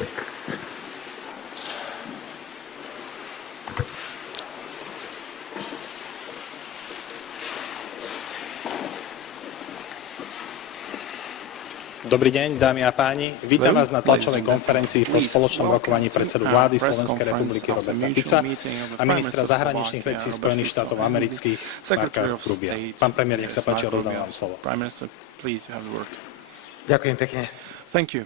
Dobrý deň, dámy a páni. Vítam vás na tlačovej konferencii po spoločnom rokovaní predsedu vlády Slovenskej republiky Roberta Fica a ministra zahraničných vecí Spojených štátov amerických Marca Rubia. Pán premiér, nech sa páči, odovzdávam vám slovo. Ďakujem pekne. Thank you.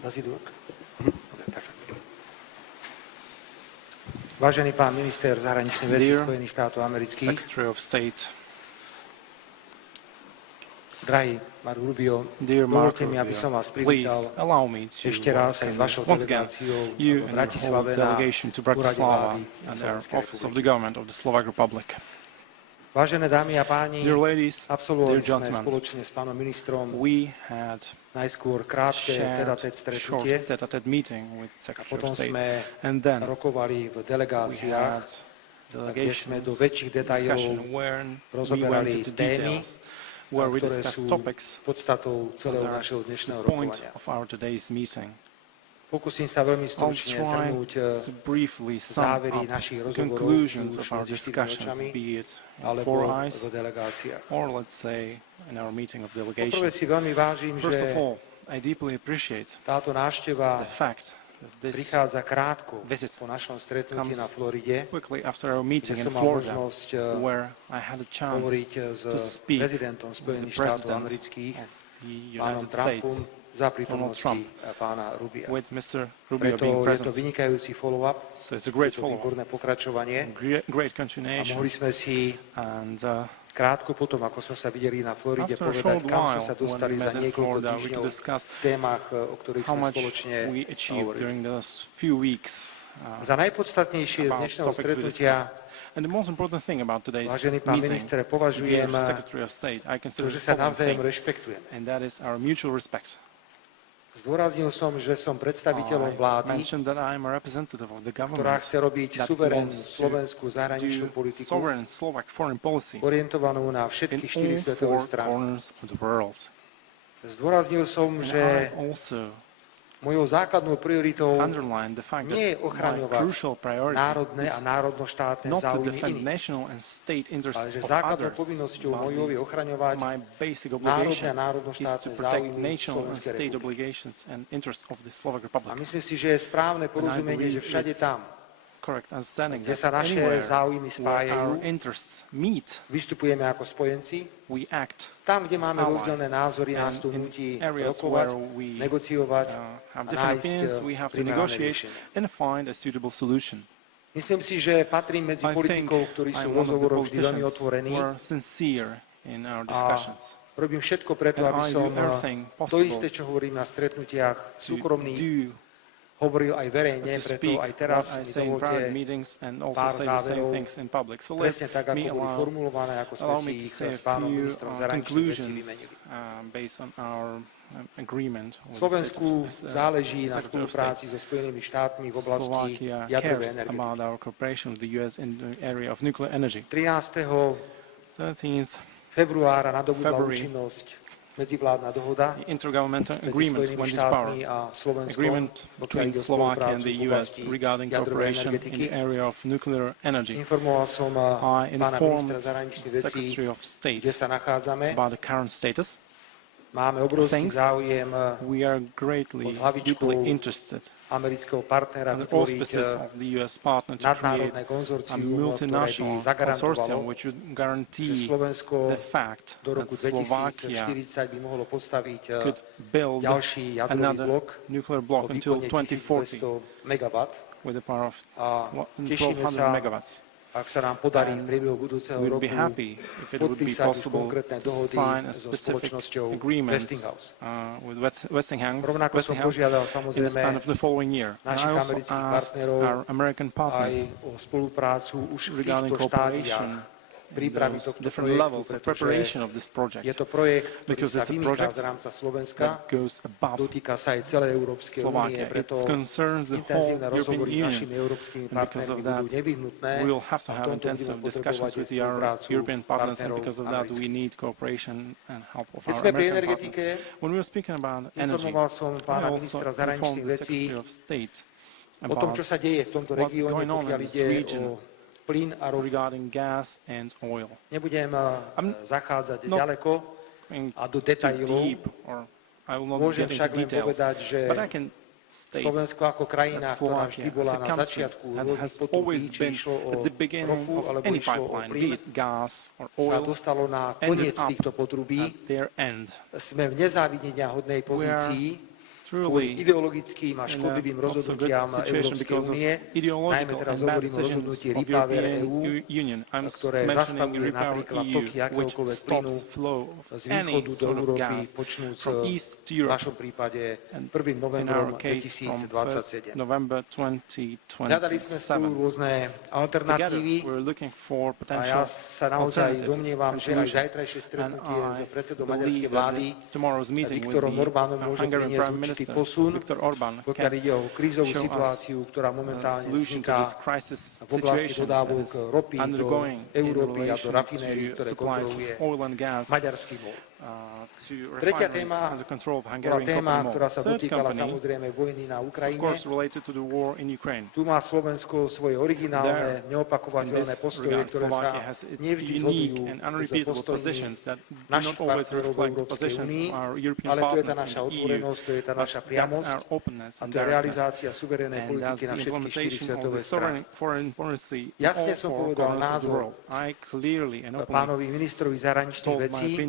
Does it work? Vážený pán minister zahraničných vecí Spojených štátov amerických, Secretary of State, drahý Marco Rubio, dovolte mi, aby som vás privítal ešte raz aj s vašou delegáciou v Bratislave na úrade vlády Slovenskej republiky. Vážené dámy a páni, absolvovali sme spoločne s pánom ministrom najskôr krátke tête-à-tête stretnutie a potom sme rokovali v delegáciách, kde sme do väčších detailov rozoberali témy, ktoré sú podstatou celého našeho dnešného rokovania. Pokúsim sa veľmi stručne zhrnúť závery našich rozhovorov, či už medzi štyrmi očami, alebo v delegáciách. Poprvé si veľmi vážim, že táto návšteva prichádza krátko po našom stretnutí na Floride, kde som mal možnosť hovoriť s prezidentom Spojených štátov amerických, pánom Trumpom, za prítomnosti pána Rubia. Preto je to vynikajúci follow-up, je to výborné pokračovanie a mohli sme si krátko potom, ako sme sa videli na Floride, povedať, kam sme sa dostali za niekoľko týždňov v témach, o ktorých sme spoločne hovorili. Za najpodstatnejšie z dnešného stretnutia, vážený pán minister, považujem to, že sa navzájom rešpektujeme. Zdôraznil som, že som predstaviteľom vlády, ktorá chce robiť suverénnu slovenskú zahraničnú politiku, orientovanú na všetky 4 svetové strany. Zdôraznil som, že mojou základnou prioritou nie je ochraňovať národné a národnoštátne záujmy iných, ale že základnou povinnosťou mojou je ochraňovať národné a národnoštátne záujmy Slovenskej republiky. A myslím si, že je správne porozumenie, že všade tam, kde sa naše záujmy spájajú, vystupujeme ako spojenci. Tam, kde máme rozdielne názory, nás tu nutí rokovať, negociovať a nájsť primerané riešenie. Myslím si, že patrím medzi politikov, ktorí sú v rozhovoroch vždy veľmi otvorení a robím všetko preto, aby som to isté, čo hovorím na stretnutiach súkromných, hovoril aj verejne, preto aj teraz mi dovolte pár záverov, presne tak, ako boli formulované, ako sme si ich s pánom ministrom zahraničných vecí vymenili. Slovensku záleží na spolupráci so Spojenými štátmi v oblasti jadrovej energetiky. 13. februára nadobudla účinnosť medzivládna dohoda medzi Spojenými štátmi a Slovenskom, pokiaľ ide o spoluprácu v oblasti jadrovej energetiky. Informoval som pána ministra zahraničných vecí, kde sa nachádzame. Máme obrovský záujem pod hlavičkou amerického partnera vytvoriť nadnárodné konzorcium, ktoré by zagarantovalo, že Slovensko do roku 2040 by mohlo postaviť ďalší jadrový blok o výkone 1200 MW. A tešíme sa, ak sa nám podarí v priebehu budúceho roku podpísať už konkrétne dohody so spoločnosťou Westinghouse. Rovnako som požiadal samozrejme našich amerických partnerov aj o spoluprácu už v týchto štádiách prípravy tohto projektu, pretože je to projekt, ktorý sa vymýka z rámca Slovenska, dotýka sa aj celej Európskej únie, preto intenzívne rozhovory s našimi európskymi partnermi budú nevyhnutné a v tomto budeme potrebovať spoluprácu partnerov amerických. Keď sme pri energetike, informoval som pána ministra zahraničných vecí o tom, čo sa deje v tomto regióne, pokiaľ ide o plyn a ropu. Nebudem zachádzať ďaleko a do detailov. Môžem však len povedať, že Slovensko ako krajina, ktorá vždy bola na začiatku rôznych potrubí, či išlo o ropu alebo išlo o plyn, sa dostalo na koniec týchto potrubí. Sme v nezávideniahodnej pozícii kvôli ideologickým a škodlivým rozhodnutiam Európskej únie, najmä teraz hovorím o rozhodnutí Repower EU, ktoré zastavuje napríklad toky akéhokoľvek plynu z východu do Európy, počnúc v našom prípade 1. novembrom 2027. Hľadali sme tu rôzne alternatívy a ja sa naozaj domnievam, že aj zajtrajšie stretnutie s predsedom maďarskej vlády Viktorom Orbánom môže priniesť určitý posun, pokiaľ ide o krízovú situáciu, ktorá momentálne vzniká v oblasti dodávok ropy do Európy a do rafinérií, ktoré kontroluje maďarský MOL. Tretia téma bola téma, ktorá sa dotýkala samozrejme vojny na Ukrajine. Tu má Slovensko svoje originálne, neopakovateľné postoje, ktoré sa nevždy zhodujú s postojmi našich partnerov v Európskej únii, ale to je tá naša otvorenosť, to je tá naša priamosť a to je realizácia suverénnej politiky na všetky štyri svetové strany. Jasne som povedal názor pánovi ministrovi zahraničných vecí,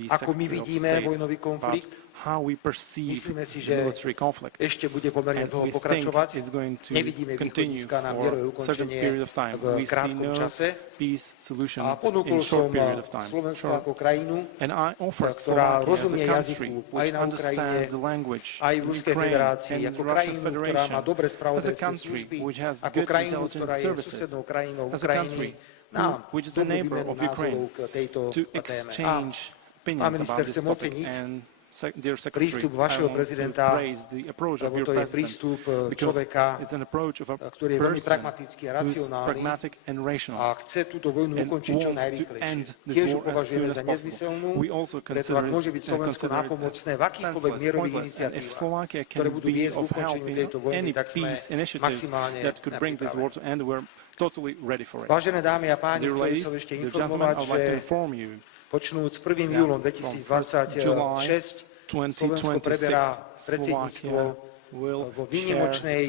ako my vidíme vojnový konflikt. Myslíme si, že ešte bude pomerne dlho pokračovať. Nevidíme východiska na mierové ukončenie v krátkom čase. A ponúkol som Slovensku ako krajinu, ktorá rozumie jazyku aj na Ukrajine, aj v Ruskej federácii, ako krajinu, ktorá má dobre spravodajské služby, ako krajinu, ktorá je susednou krajinou Ukrajiny. Nám výmenu názorov k tejto téme. Pán minister, chcem oceniť prístup vašeho prezidenta, lebo to je prístup človeka, ktorý je veľmi pragmatický a racionálny a chce túto vojnu ukončiť čo najrýchlejšie. Tiež ju považujeme za nezmyselnú, preto ak môže byť Slovensko nápomocné v akýchkoľvek mierových iniciatívach, ktoré budú viesť k ukončeniu tejto vojny, tak sme maximálne pripravení. Vážené dámy a páni, chcel som ešte informovať, že počnúc 1. júlom 2026 Slovensko preberá predsedníctvo vo výnimočnej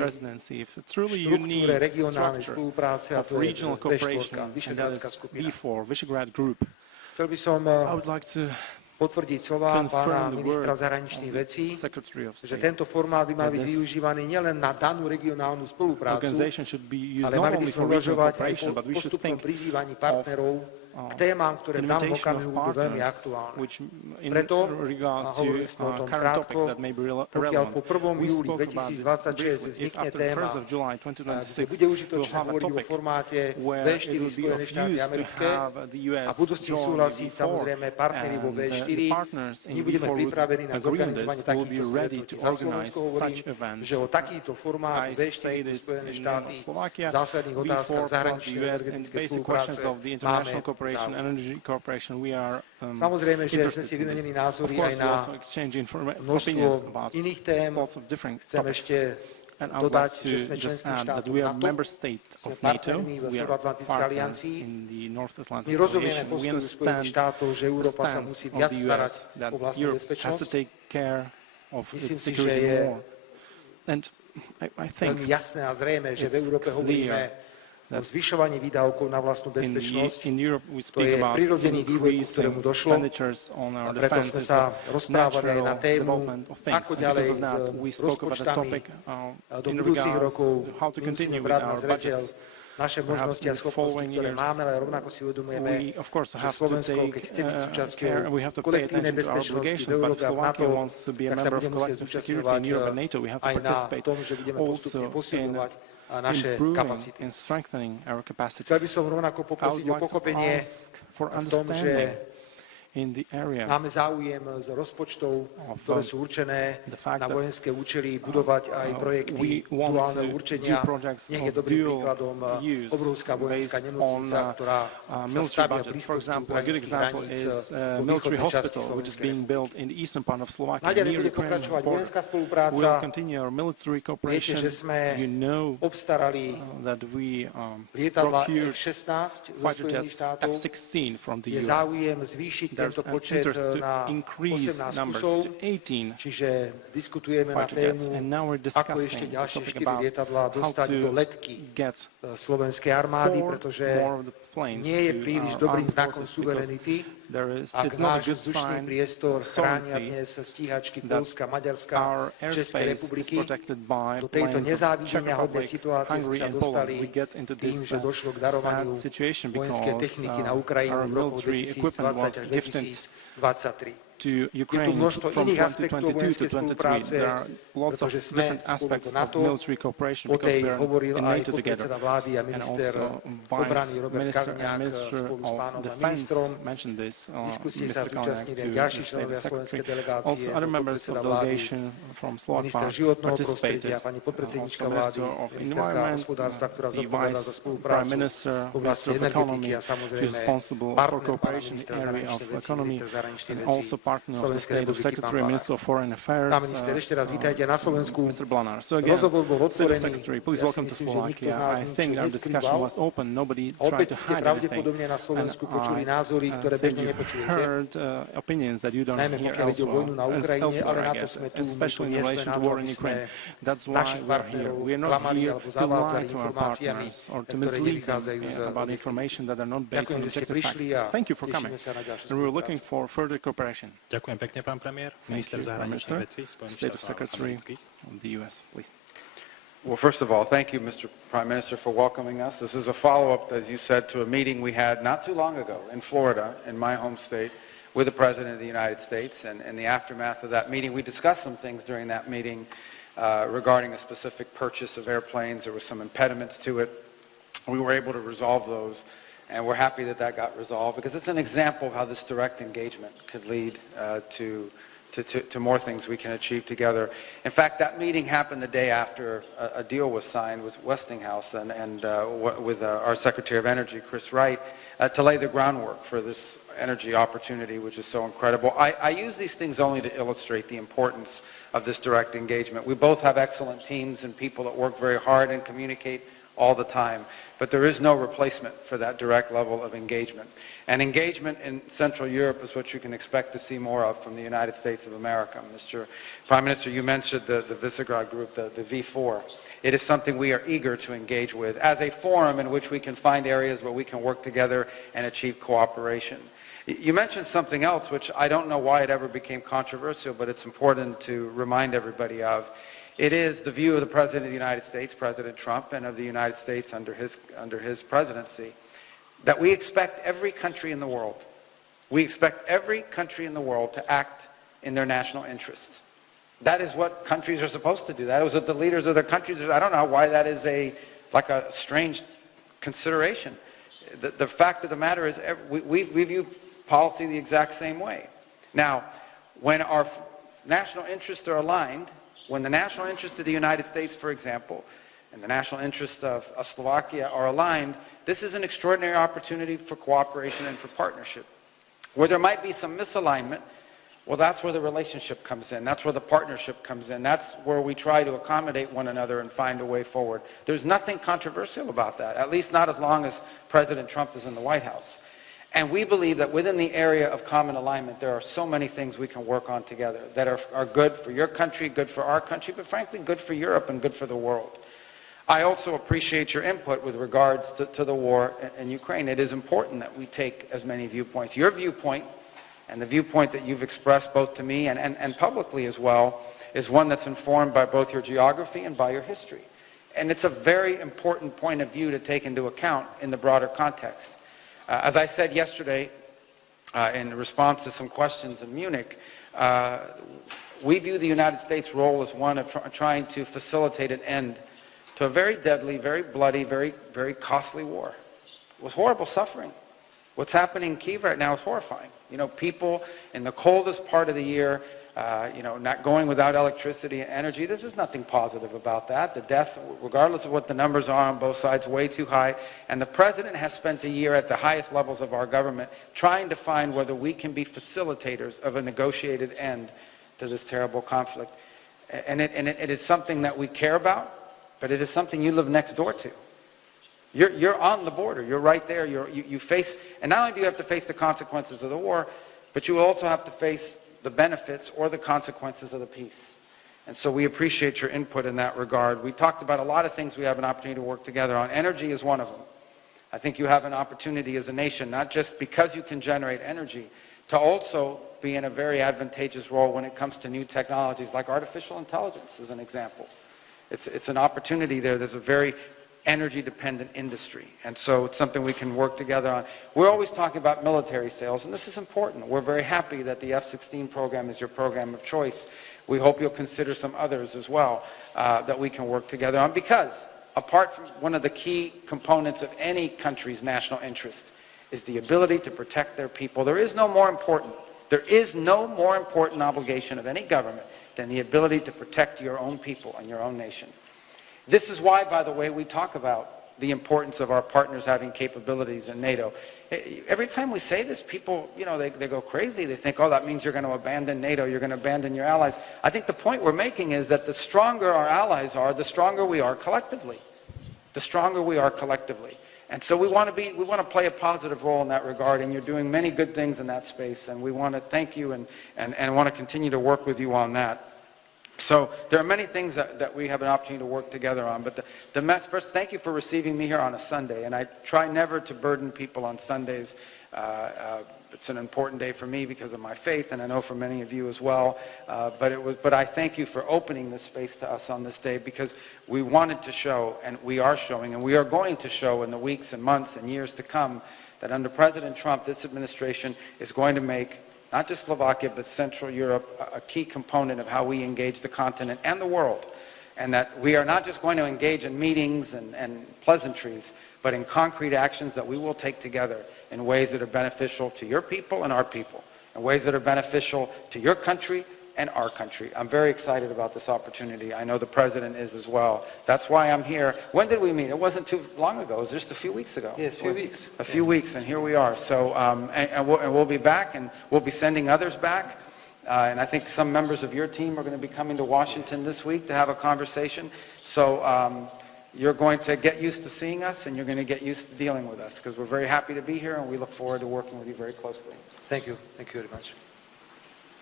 štruktúre regionálnej spolupráce a to je V4, Visegradská skupina. Chcel by som potvrdiť slová pána ministra zahraničných vecí, že tento formát by mal byť využívaný nielen na danú regionálnu spoluprácu, ale mali by sme uvažovať aj o postupnom prizývaní partnerov k témam, ktoré v danom okamihu budú veľmi aktuálne. Preto, a hovorili sme o tom krátko, pokiaľ po 1. júli 2026 vznikne téma, kde bude užitočné hovoriť o formáte V4 Spojené štáty americké a budú s tým súhlasiť samozrejme partneri vo V4, my budeme pripravení na zorganizovanie takýchto stretnutí. Za Slovensko hovorím, že o takýto formát V4 Spojené štáty v zásadných otázkach zahraničnej energetickej spolupráce máme Samozrejme, že sme si vymenili názory aj na množstvo iných tém. Chcem ešte dodať, že sme členským štátom NATO, sme partnermi v Severoatlantickej aliancii. My rozumieme postoju Spojených štátov, že Európa sa musí viac starať o vlastnú bezpečnosť. Myslím si, že je veľmi jasné a zrejme, že v Európe hovoríme o zvyšovaní výdavkov na vlastnú bezpečnosť. To je prirodzený vývoj, ku ktorému došlo. A preto sme sa rozprávali aj na tému, ako ďalej s rozpočtami do budúcich rokov. My musíme brať na zreteľ naše možnosti a schopnosti, ktoré máme, ale rovnako si uvedomujeme, že Slovensko, keď chce byť súčasťou kolektívnej bezpečnosti v Európe a v NATO, tak sa bude musieť zúčastňovať aj na tom, že budeme postupne posilňovať naše kapacity. Chcel by som rovnako poprosiť o pochopenie v tom, že máme záujem z rozpočtov, ktoré sú určené na vojenské účely, budovať aj projekty duálneho určenia. Nech je dobrým príkladom obrovská vojenská nemocnica, ktorá sa stavia v blízkosti ukrajinských hraníc vo východnej časti Slovenskej republiky. Naďalej bude pokračovať vojenská spolupráca. Viete, že sme obstarali lietadlá F-16 zo Spojených štátov. Je záujem zvýšiť tento počet na 18 kusov, čiže diskutujeme na tému, ako ešte ďalšie 4 lietadlá dostať do letky slovenskej armády, pretože nie je príliš dobrým znakom suverenity, ak náš vzdušný priestor chránia dnes stíhačky Poľska, Maďarska, Českej republiky. Do tejto nezávideniahodnej situácie sme sa dostali tým, že došlo k darovaniu vojenskej techniky na Ukrajinu v roku 2020 až 2023. Je tu množstvo iných aspektov vojenskej spolupráce, pretože sme spolu do NATO. O tej hovoril aj podpredseda vlády a minister obrany Robert Fico spolu s pánom ministrom. Diskusie sa zúčastnili aj ďalší členovia slovenskej delegácie, podpredseda vlády, minister životného prostredia, pani podpredsednička vlády, ministerka hospodárstva, ktorá zodpovedá za spoluprácu v oblasti energetiky a samozrejme partner pána ministra zahraničných vecí, minister zahraničných vecí Slovenskej republiky, pán Blanar. Pán minister, ešte raz vítajte na Slovensku. Rozhovor bol otvorený. Ja si myslím, že nikto z nás nič neskrýval. Opäť ste pravdepodobne na Slovensku počuli názory, ktoré bežne nepočujete. Najmä pokiaľ ide o vojnu na Ukrajine, ale na to sme tu, my tu nie sme na to, aby sme našich partnerov klamali alebo zavádzali informáciami, ktoré nevychádzajú z objektu. Ďakujem, že ste prišli a tešíme sa na ďalšiu spoluprácu. Ďakujem pekne, pán premiér. Minister zahraničných vecí Spojených štátov amerických. Well, first of all, thank you, Mr. Prime Minister, for welcoming us. This is a follow-up, as you said, to a meeting we had not too long ago in Florida, in my home state, with the President of the United States. And in the aftermath of that meeting, we discussed some things during that meeting regarding a specific purchase of airplanes. There were some impediments to it. We were able to resolve those. And we're happy that that got resolved because it's an example of how this direct engagement could lead to more things we can achieve together. In fact, that meeting happened the day after a deal was signed with Westinghouse and with our Secretary of Energy, Chris Wright, to lay the groundwork for this energy opportunity, which is so incredible. I use these things only to illustrate the importance of this direct engagement. We both have excellent teams and people that work very hard and communicate all the time, but there is no replacement for that direct level of engagement. And engagement in Central Europe is what you can expect to see more of from the United States of America. Mr. Prime Minister, you mentioned the Visegrad Group, the V4. It is something we are eager to engage with as a forum in which we can find areas where we can work together and achieve cooperation. You mentioned something else, which I don't know why it ever became controversial, but it's important to remind everybody of. It is the view of the President of the United States, President Trump, and of the United States under his presidency, that we expect every country in the world, to act in their national interest. That is what countries are supposed to do. That is what the leaders of their countries are. I don't know why that is like a strange consideration. The fact of the matter is we view policy the exact same way. Now, when our national interests are aligned, when the national interests of the United States, for example, and the national interests of Slovakia are aligned, this is an extraordinary opportunity for cooperation and for partnership. Where there might be some misalignment, well, that's where the relationship comes in. That's where the partnership comes in. That's where we try to accommodate one another and find a way forward. There's nothing controversial about that, at least not as long as President Trump is in the White House. And we believe that within the area of common alignment, there are so many things we can work on together that are good for your country, good for our country, but frankly, good for Europe and good for the world. I also appreciate your input with regards to the war in Ukraine. It is important that we take as many viewpoints. Your viewpoint and the viewpoint that you've expressed both to me and publicly as well is one that's informed by both your geography and by your history. And it's a very important point of view to take into account in the broader context. As I said yesterday in response to some questions in Munich, we view the United States' role as one of trying to facilitate an end to a very deadly, very bloody, very, very costly war. It was horrible suffering. What's happening in Kyiv right now is horrifying. You know, people in the coldest part of the year, you know, not going without electricity and energy. This is nothing positive about that. The death, regardless of what the numbers are on both sides, way too high. And the president has spent a year at the highest levels of our government trying to find whether we can be facilitators of a negotiated end to this terrible conflict. And it is something that we care about, but it is something you live next door to. You're on the border. You're right there. You face, and not only do you have to face the consequences of the war, but you also have to face the benefits or the consequences of the peace. And so we appreciate your input in that regard. We talked about a lot of things we have an opportunity to work together on. Energy is one of them. I think you have an opportunity as a nation, not just because you can generate energy, to also be in a very advantageous role when it comes to new technologies like artificial intelligence, as an example. It's an opportunity there. There's a very energy-dependent industry, and so it's something we can work together on. We're always talking about military sales, and this is important. We're very happy that the F-16 program is your program of choice. We hope you'll consider some others as well that we can work together on, because apart from one of the key components of any country's national interest is the ability to protect their people. There is no more important obligation of any government than the ability to protect your own people and your own nation. This is why, by the way, we talk about the importance of our partners having capabilities in NATO. Every time we say this, people, you know, they go crazy. They think, oh, that means you're going to abandon NATO, you're going to abandon your allies. I think the point we're making is that the stronger our allies are, the stronger we are collectively. The stronger we are collectively. And so we want to play a positive role in that regard, and you're doing many good things in that space, and we want to thank you and want to continue to work with you on that. So there are many things that we have an opportunity to work together on, but first, thank you for receiving me here on a Sunday, and I try never to burden people on Sundays. It's an important day for me because of my faith, and I know for many of you as well, but I thank you for opening this space to us on this day, because we wanted to show, and we are showing, and we are going to show in the weeks and months and years to come, that under President Trump, this administration is going to make not just Slovakia, but Central Europe, a key component of how we engage the continent and the world. And that we are not just going to engage in meetings and pleasantries, but in concrete actions that we will take together in ways that are beneficial to your people and our people, in ways that are beneficial to your country and our country. I'm very excited about this opportunity. I know the President is as well. That's why I'm here. When did we meet? It wasn't too long ago. It was just a few weeks ago. Yes, a few weeks. A few weeks, and here we are. So, and we'll be back, and we'll be sending others back. And I think some members of your team are going to be coming to Washington this week to have a conversation. So you're going to get used to seeing us, and you're going to get used to dealing with us, because we're very happy to be here, and we look forward to working with you very closely. Thank you. Thank you very much.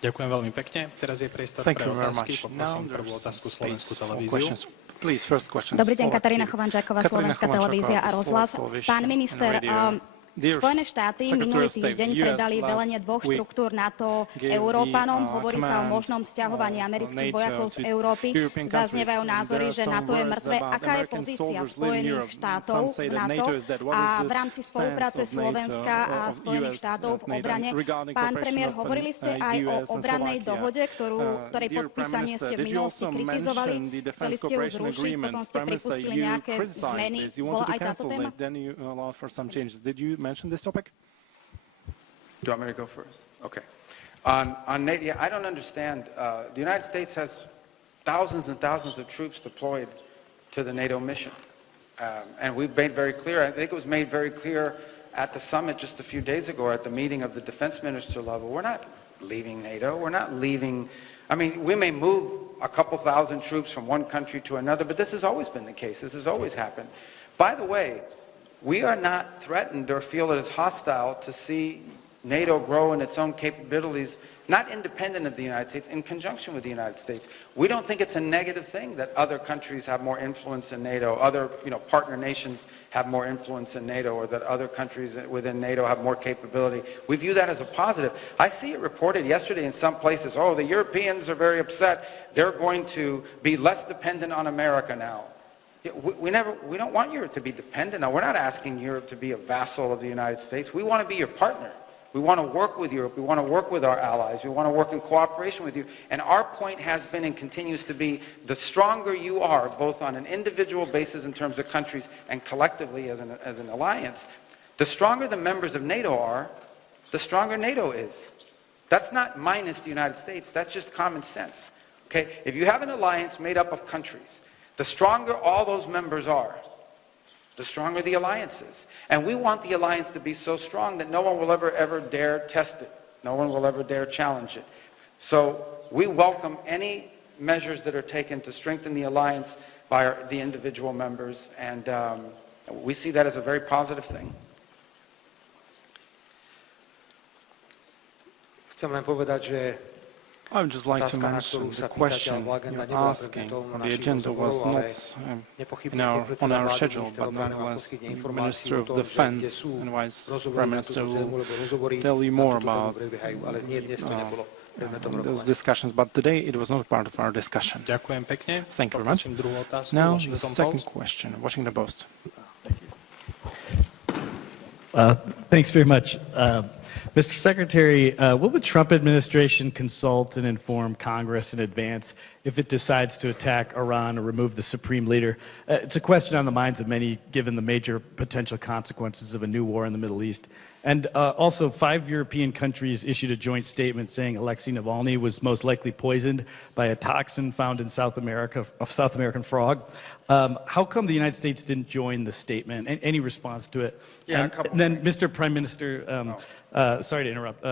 Ďakujem veľmi pekne. Teraz je priestor pre otázky. Poprosím prvú otázku Slovenskú televíziu. Dobrý deň, Katarína Chovančáková, Slovenská televízia a rozhlas. Pán minister, Spojené štáty minulý týždeň predali velenie dvoch štruktúr NATO Európanom. Hovorí sa o možnom sťahovaní amerických vojakov z Európy. Zaznievajú názory, že NATO je mŕtve. Aká je pozícia Spojených štátov NATO a v rámci spolupráce Slovenska a Spojených štátov v obrane? Pán premiér, hovorili ste aj o obrannej dohode, ktorej podpísanie ste v minulosti kritizovali. Chceli ste ju zrušiť, potom ste pripustili nejaké zmeny. Bola aj táto téma? Mention this topic? Do you want me to go first? Okay. On NATO, yeah, I don't understand. The United States has thousands and thousands of troops deployed to the NATO mission. And we've made very clear, I think it was made very clear at the summit just a few days ago, or at the meeting of the defense minister level, we're not leaving NATO. We're not leaving. I mean, we may move a couple thousand troops from one country to another, but this has always been the case. This has always happened. By the way, we are not threatened or feel it is hostile to see NATO grow in its own capabilities, not independent of the United States, in conjunction with the United States. We don't think it's a negative thing that other countries have more influence in NATO, other partner nations have more influence in NATO, or that other countries within NATO have more capability. We view that as a positive. I see it reported yesterday in some places, oh, the Europeans are very upset. They're going to be less dependent on America now. We don't want Europe to be dependent. Now, we're not asking Europe to be a vassal of the United States. We want to be your partner. We want to work with Europe. We want to work with our allies. We want to work in cooperation with you. And our point has been and continues to be, the stronger you are, both on an individual basis in terms of countries and collectively as an alliance, the stronger the members of NATO are, the stronger NATO is. That's not minus the United States. That's just common sense. Okay? If you have an alliance made up of countries, the stronger all those members are, the stronger the alliance is. And we want the alliance to be so strong that no one will ever dare test it. No one will ever dare challenge it. So we welcome any measures that are taken to strengthen the alliance by the individual members, and we see that as a very positive thing. Chcem len povedať, že I would just like to mention the question you're asking. The agenda was not on our schedule, but nevertheless, the Minister of Defense and Vice Prime Minister will tell you more about those discussions. But today it was not part of our discussion. Ďakujem pekne. Thank you very much. Now the second question, Washington Post. Thanks very much. Mr. Secretary, will the Trump administration consult and inform Congress in advance if it decides to attack Iran or remove the supreme leader? It's a question on the minds of many, given the major potential consequences of a new war in the Middle East. And also, 5 European countries issued a joint statement saying Alexei Navalny was most likely poisoned by a toxin found in South American frog. How come the United States didn't join the statement? Any response to it? Yeah, and then, Mr. Prime Minister, sorry to interrupt.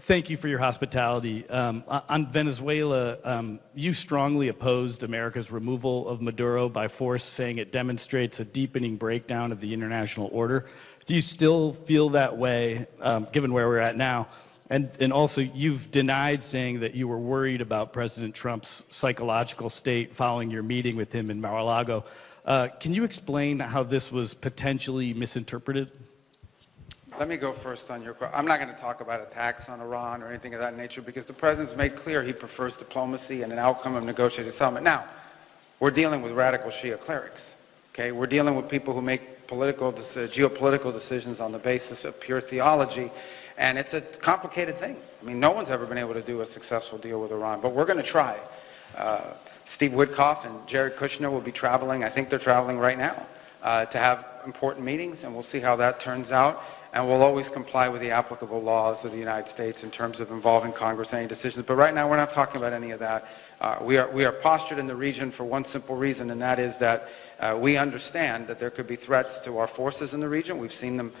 Thank you for your hospitality. On Venezuela, you strongly opposed America's removal of Maduro by force, saying it demonstrates a deepening breakdown of the international order. Do you still feel that way, given where we're at now? And also, you've denied saying that you were worried about President Trump's psychological state following your meeting with him in Mar-a-Lago. Can you explain how this was potentially misinterpreted? Let me go first on your question. I'm not going to talk about attacks on Iran or anything of that nature because the President's made clear he prefers diplomacy and an outcome of negotiated settlement. Now, we're dealing with radical Shia clerics. Okay? We're dealing with people who make geopolitical decisions on the basis of pure theology, and it's a complicated thing. I mean, no one's ever been able to do a successful deal with Iran, but we're going to try. Steve Witkoff and Jared Kushner will be traveling, I think they're traveling right now, to have important meetings, and we'll see how that turns out. And we'll always comply with the applicable laws of the United States in terms of involving Congress in any decisions. But right now, we're not talking about any of that. We are postured in the region for one simple reason, and that is that we understand that there could be threats to our forces in the region. We've seen them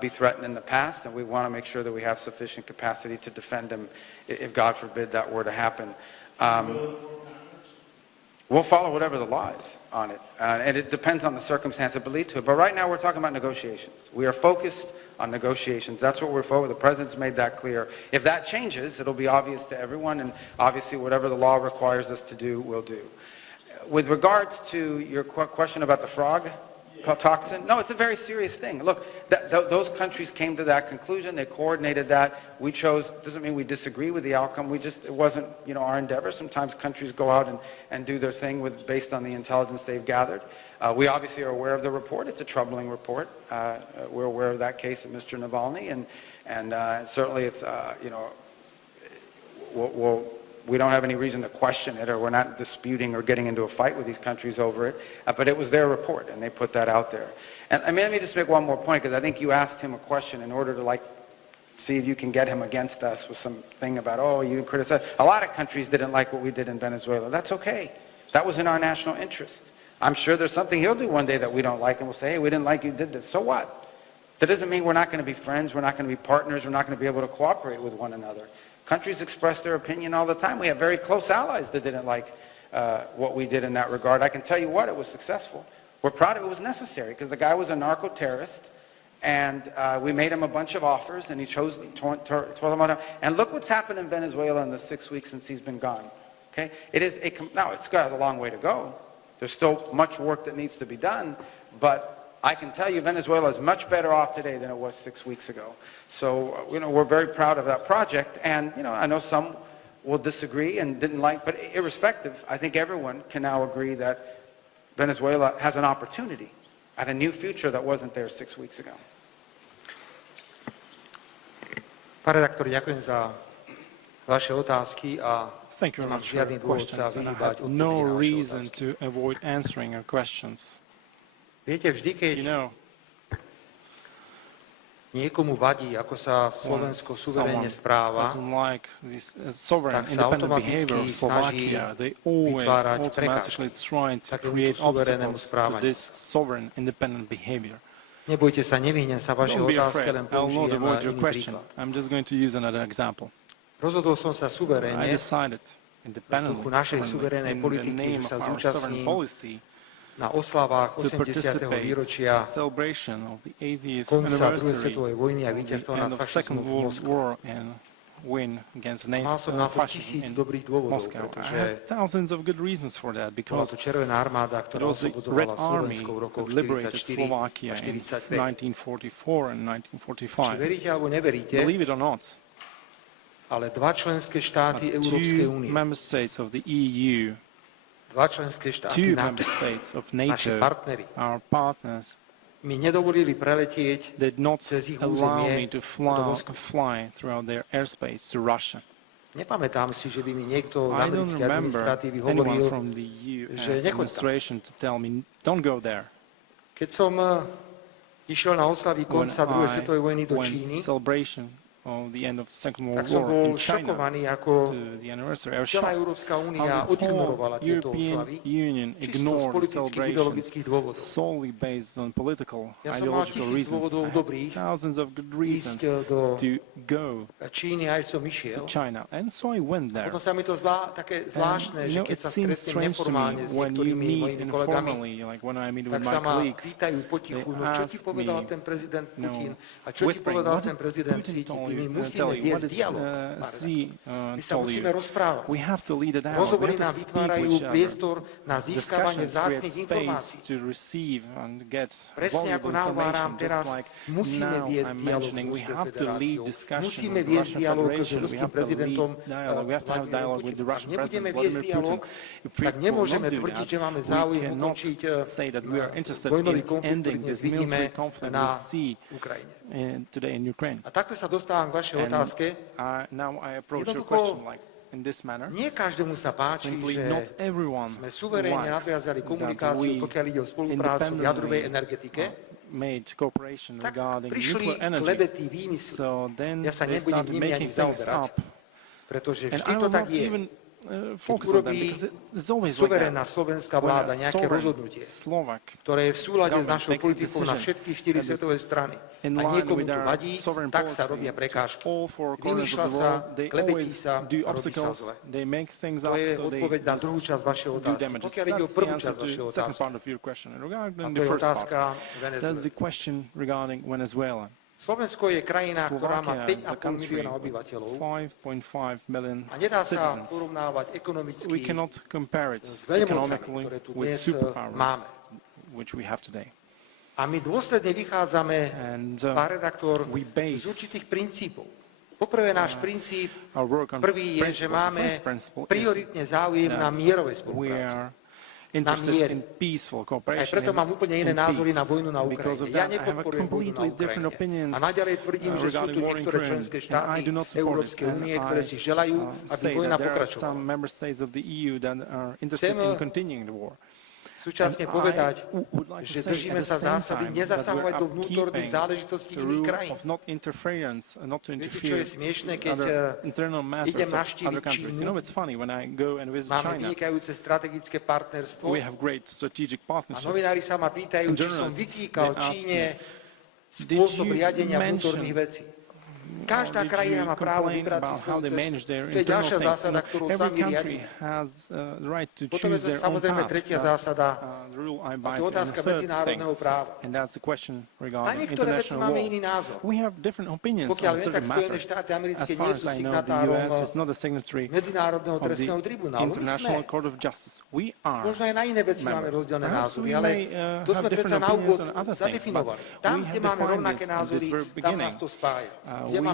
be threatened in the past, and we want to make sure that we have sufficient capacity to defend them if, God forbid, that were to happen. We'll follow whatever the law is on it, and it depends on the circumstance that lead to it. But right now, we're talking about negotiations. We are focused on negotiations. That's what we're focused. The President's made that clear. If that changes, it'll be obvious to everyone, and obviously, whatever the law requires us to do, we'll do. With regards to your question about the frog toxin, no, it's a very serious thing. Look, those countries came to that conclusion. They coordinated that. We chose, doesn't mean we disagree with the outcome. It wasn't, our endeavor. Sometimes countries go out and do their thing based on the intelligence they've gathered. We obviously are aware of the report. It's a troubling report. We're aware of that case of Mr. Navalny, and certainly it's, we don't have any reason to question it, or we're not disputing or getting into a fight with these countries over it, but it was their report, and they put that out there. And let me just make one more point, because I think you asked him a question in order to, see if you can get him against us with something about, oh, you criticize. A lot of countries didn't like what we did in Venezuela. That's okay. That was in our national interest. I'm sure there's something he'll do one day that we don't like, and we'll say, hey, we didn't like you did this. So what? That doesn't mean we're not going to be friends, we're not going to be partners, we're not going to be able to cooperate with one another. Countries express their opinion all the time. We have very close allies that didn't like what we did in that regard. I can tell you what, it was successful. We're proud it was necessary, because the guy was a narco-terrorist, and we made him a bunch of offers, and he chose to tore them out. And look what's happened in Venezuela in the 6 weeks since he's been gone. Okay? Now, it's got a long way to go. There's still much work that needs to be done, but I can tell you Venezuela is much better off today than it was 6 weeks ago. So, we're very proud of that project, and, I know some will disagree and didn't like, but irrespective, I think everyone can now agree that Venezuela has an opportunity at a new future that wasn't there 6 weeks ago. Pán redaktor, ďakujem za vaše otázky a Thank you very nemám much for žiadny your dôvod sa questions, and I vyhýbať have no odpovedi na vaše reason otázky. to avoid answering your questions. Viete, vždy, keď You know, niekomu vadí, ako sa Slovensko suverénne správa, doesn't like this sovereign, tak sa independent automaticky behavior of Slovakia, they always vytvárať automatically try to takémuto create suverénnemu obstacles to správaniu. this sovereign, independent behavior. Nebojte sa, nevyhnem sa vašej Don't be otázke, afraid. len I'll not použijem avoid your iný question. príklad. I'm just going to use another example. Rozhodol som sa I suverénne decided independently, duchu našej sovereignly, suverénnej in the politiky, name že sa of our sovereign zúčastním policy, na oslavách to 80. participate výročia in celebration of the 80th konca druhej anniversary svetovej vojny a of the víťazstva end nad of Second fašizmom v World Moskve. War and win against Mal som na to fascism 1000 in dobrých dôvodov, Moscow. I pretože have thousands of good reasons for that, bola because to Červená armáda, it ktorá was the Red oslobodzovala Army Slovensko v rokoch that liberated 44 Slovakia a in 45. 1944 and Či 1945. veríte alebo neveríte, Believe it or not, ale dva členské štáty but Európskej two únie, member states of the EU, dva členské štáty two NATO, member states of naši NATO, partneri, our partners, mi nedovolili preletieť did not cez ich allow územie me to do Moskvy. fly throughout their airspace to Russia. Nepamätám si, že by mi niekto z I don't americkej remember administratívy anyone hovoril, from the že US nechoď tam. administration to tell me, don't go there. Keď som išiel na oslavy When konca druhej I svetovej vojny do went Číny, celebration of the end of the Second tak World som War bol in China šokovaný, ako to the anniversary. I was celá shocked Európska how únia the whole odignorovala tieto European oslavy Union čisto z ignored the politických, celebration ideologických dôvodov. solely based on political, Ja som mal ideological 1000 reasons. dôvodov I had dobrých thousands of good reasons ísť do to go Číny, aj som to išiel. China. And so I went there. Potom sa mi to zdá také zvláštne, And, že you know, keď it sa seems stretnem strange to me neformálne s when you niektorými meet mojimi kolegami, informally, like when I meet tak with sa my ma colleagues, pýtajú potichu, no čo ti ask povedal me, ten prezident you know, Putin a čo ti whispering, povedal what ten did prezident Putin Xi tell Jinping. My you, musíme what viesť does dialog. Xi My sa tell musíme you? rozprávať. We have to lead a dialogue. We Rozhovory have to nám speak vytvárajú with each other. priestor na získavanie Discussions create vzácnych space informácií. to receive and get Presne ako valuable nahováram information, teraz, just like musíme now viesť I'm dialog s mentioning, we Ruskou have to lead federáciou. discussion Musíme with the viesť Russian dialog s Federation. We ruským have to prezidentom lead dialogue. We have to have Vladimírom dialogue with the Putinom. Ak Russian nebudeme President viesť Vladimir dialog, Putin. If we tak will nemôžeme not do tvrdiť, that, že máme we záujem cannot ukončiť say that we are interested vojnový in konflikt, ktorý ending dnes this vidíme military conflict we na see Ukrajine. today in Ukraine. A takto sa dostávam k vašej And otázke. now I approach your Jednoducho, question like in this manner. Nie každému sa páči, Simply že not everyone sme suverénne likes nadviazali that komunikáciu, we pokiaľ ide o spoluprácu v jadrovej independently energetike. made cooperation Tak regarding prišli nuclear energy. klebetí výmysly. So then Ja sa they nebudem started nimi ani making things zaoberať, up. pretože And vždy I to will tak not je. even Keď focus on them urobí because it's always like suverénna that. slovenská When vláda a nejaké sovereign rozhodnutie, Slovak ktoré je v súlade s government našou makes a politikou na decision všetky 4 that is svetové strany in a line niekomu with to our vadí, sovereign tak sa policy robia to prekážky. all four corners Vymýšľa of the sa, world, they klebetí always sa do a robí sa obstacles, zle. they make things To up, je so they odpoveď na just druhú časť vašej do otázky. damages. Pokiaľ ide o That's the prvú answer časť vašej to the second otázky, part of your question. a Regarding to the je first otázka part, that's Venezuely. the question regarding Venezuela. Slovensko je krajina, ktorá má Slovakia is a 5,5 country milióna with obyvateľov 5.5 million a nedá sa citizens. porovnávať We ekonomicky cannot compare it s veľmocami, economically ktoré tu with dnes superpowers, máme. which we have today. A my dôsledne vychádzame, And pán redaktor, we z base určitých princípov. Poprvé náš princíp our work on prvý je, že principles. The máme first principle is prioritne záujem na that mierovej we spolupráci. are interested miery. in peaceful Aj cooperation. preto mám úplne iné in názory peace. na vojnu na Because Ukrajine. of Ja that, I have a nepodporujem vojnu na completely different Ukrajine. opinions A naďalej tvrdím, že sú regarding tu war in niektoré Ukraine. členské And I štáty do not support it. Európskej And únie, I ktoré si želajú, aby say vojna that there are pokračovala. some member states of the EU that are interested Chcem in continuing the war. súčasne And povedať, I would like to že say držíme at the sa same zásady time that nezasahovať we're do vnútorných upkeeping záležitostí the iných rule krajín. of not interference, not to Viete, čo je interfere smiešné, in keď other internal matters idem of navštíviť other countries. You know, it's funny when I go and visit máme China. vynikajúce strategické partnerstvo We have great strategic a partnerships. novinári sa ma pýtajú, And či som journalists, vytýkal they ask Číne Did spôsob you riadenia mention vnútorných vecí. Každá Did krajina you má právo complain vybrať si about how svoju they cestu. manage their To je internal ďalšia things? zásada, You ktorú know, every sami country riadíme. has the right to Potom je choose to their own samozrejme path. tretia That's zásada, the rule I a abide to to. And otázka the third medzinárodného thing, práva. and that's the question Na regarding niektoré veci international máme law. iný názor. We have different opinions Pokiaľ on viem, tak certain Spojené matters. štáty americké As far nie as sú I know, the signatárom US is not a signatory Medzinárodného of the trestného tribunálu. My International sme. Court of Justice. We are. Možno aj na iné veci máme members. rozdielne Perhaps názory, we ale may to have sme predsa different na opinions úvod on other things, but zadefinovali. Tam, we kde have máme defined rovnaké it at this názory, very tam beginning. nás to spája. Kde We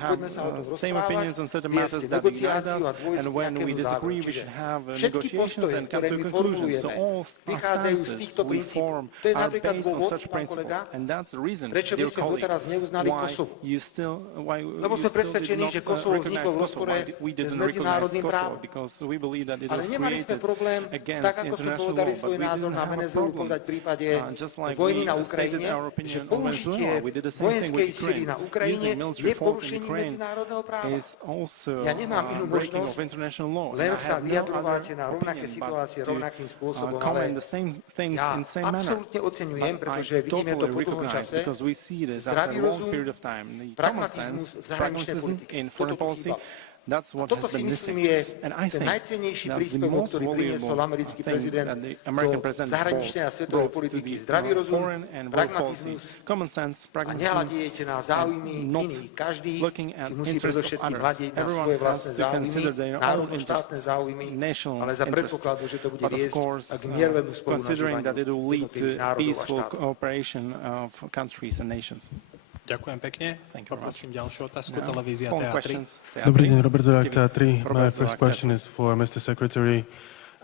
have same opinions on certain matters that unite us, and when we disagree, we should have negotiations and come to a conclusion. So all our stances we form are based on such principles, and that's the reason, dear colleague, why you still did not recognize Kosovo. Why we didn't recognize Kosovo, because we believe that it was created against international law, but we didn't have a problem. Just like we stated our opinion on Venezuela, we did the same thing with Ukraine. Using military force in Ukraine is also breaking of international law. And I have no other opinion but to comment the same things in the same manner. But I totally recognize, because we see this after a long period of time, the common sense, pragmatism in foreign policy, that's what has been missing. And I think that's the most valuable thing that the American president brought to the foreign and world policy. Common sense, pragmatism, and not looking at interests of others. Everyone has to consider their own interests, national interests, but of course, considering that it will lead to peaceful cooperation of countries and nations. Ďakujem pekne. Poprosím ďalšiu otázku. Televízia TA3. Dobrý deň, Robert Zurák, TA3. My first question is for Mr. Secretary.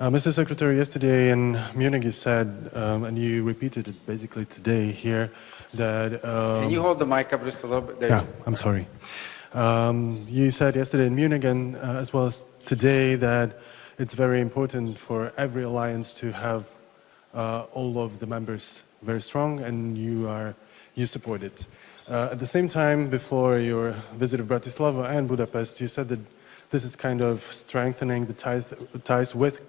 Mr. Secretary, yesterday in Munich you said, and you repeated it basically today here, that... Can you hold the mic up just a little bit? There yeah, I'm sorry. You said yesterday in Munich and as well as today that it's very important for every alliance to have all of the members very strong, and you support it. At the same time, before your visit of Bratislava and Budapest, you said that this is kind of strengthening the ties with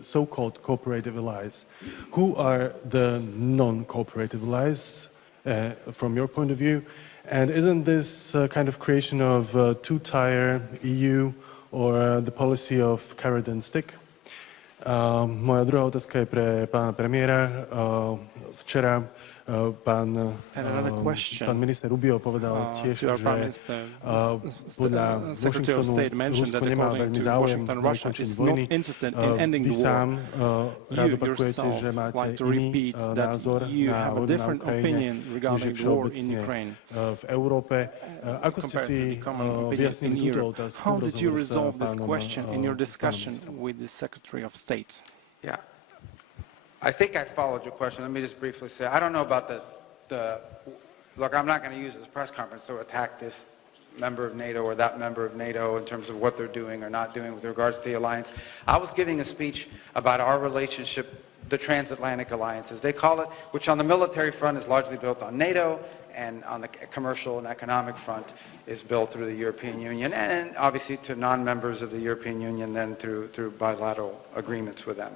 so-called cooperative allies. Who are the non-cooperative allies from your point of view? And isn't this kind of creation of two-tier EU or the policy of carrot and stick? Moja druhá otázka je pre pána premiéra. Včera pán minister Rubio povedal tiež, že podľa Washingtonu Rusko nemá veľmi záujem na ukončení vojny. Vy sám rád opakujete, že máte iný názor na vojnu na Ukrajine, než je všeobecne v Európe. Ako ste si vyjasnili túto otázku v rozhovoru s pánom Yeah. I think I followed your question. Let me just briefly say, I don't know about look, I'm not going to use this press conference to attack this member of NATO or that member of NATO in terms of what they're doing or not doing with regards to the alliance. I was giving a speech about our relationship, the Transatlantic Alliance, as they call it, which on the military front is largely built on NATO, and on the commercial and economic front is built through the European Union, and obviously to non-members of the European Union then through bilateral agreements with them.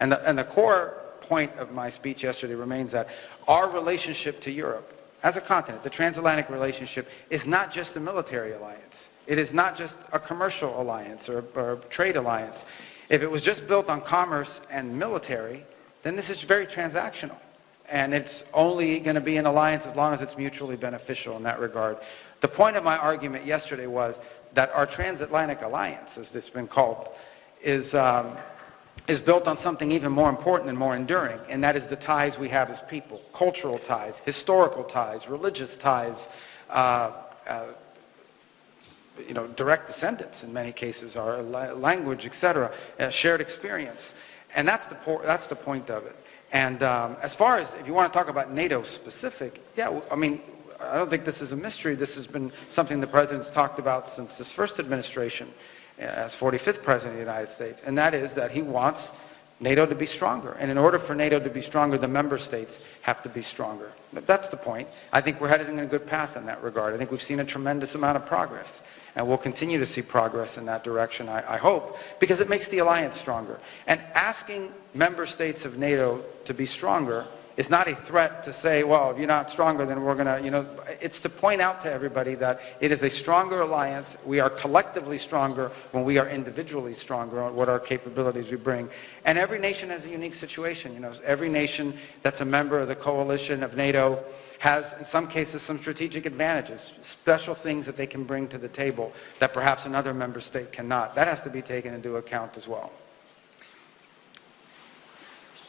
And the core point of my speech yesterday remains that our relationship to Europe as a continent, the transatlantic relationship, is not just a military alliance. It is not just a commercial alliance or a trade alliance. If it was just built on commerce and military, then this is very transactional. And it's only going to be an alliance as long as it's mutually beneficial in that regard. The point of my argument yesterday was that our transatlantic alliance, as it's been called, is built on something even more important and more enduring, and that is the ties we have as people, cultural ties, historical ties, religious ties, direct descendants in many cases, our language, etc., shared experience. And that's the point of it. And as far as, if you want to talk about NATO specific, yeah, I mean, I don't think this is a mystery. This has been something the President's talked about since his first administration as 45th President of the United States, and that is that he wants NATO to be stronger. And in order for NATO to be stronger, the member states have to be stronger. That's the point. I think we're headed in a good path in that regard. I think we've seen a tremendous amount of progress, and we'll continue to see progress in that direction, I hope, because it makes the alliance stronger. And asking member states of NATO to be stronger is not a threat to say, well, if you're not stronger, then we're going to, it's to point out to everybody that it is a stronger alliance. We are collectively stronger when we are individually stronger on what our capabilities we bring. And every nation has a unique situation. Every nation that's a member of the coalition of NATO has, in some cases, some strategic advantages, special things that they can bring to the table that perhaps another member state cannot. That has to be taken into account as well.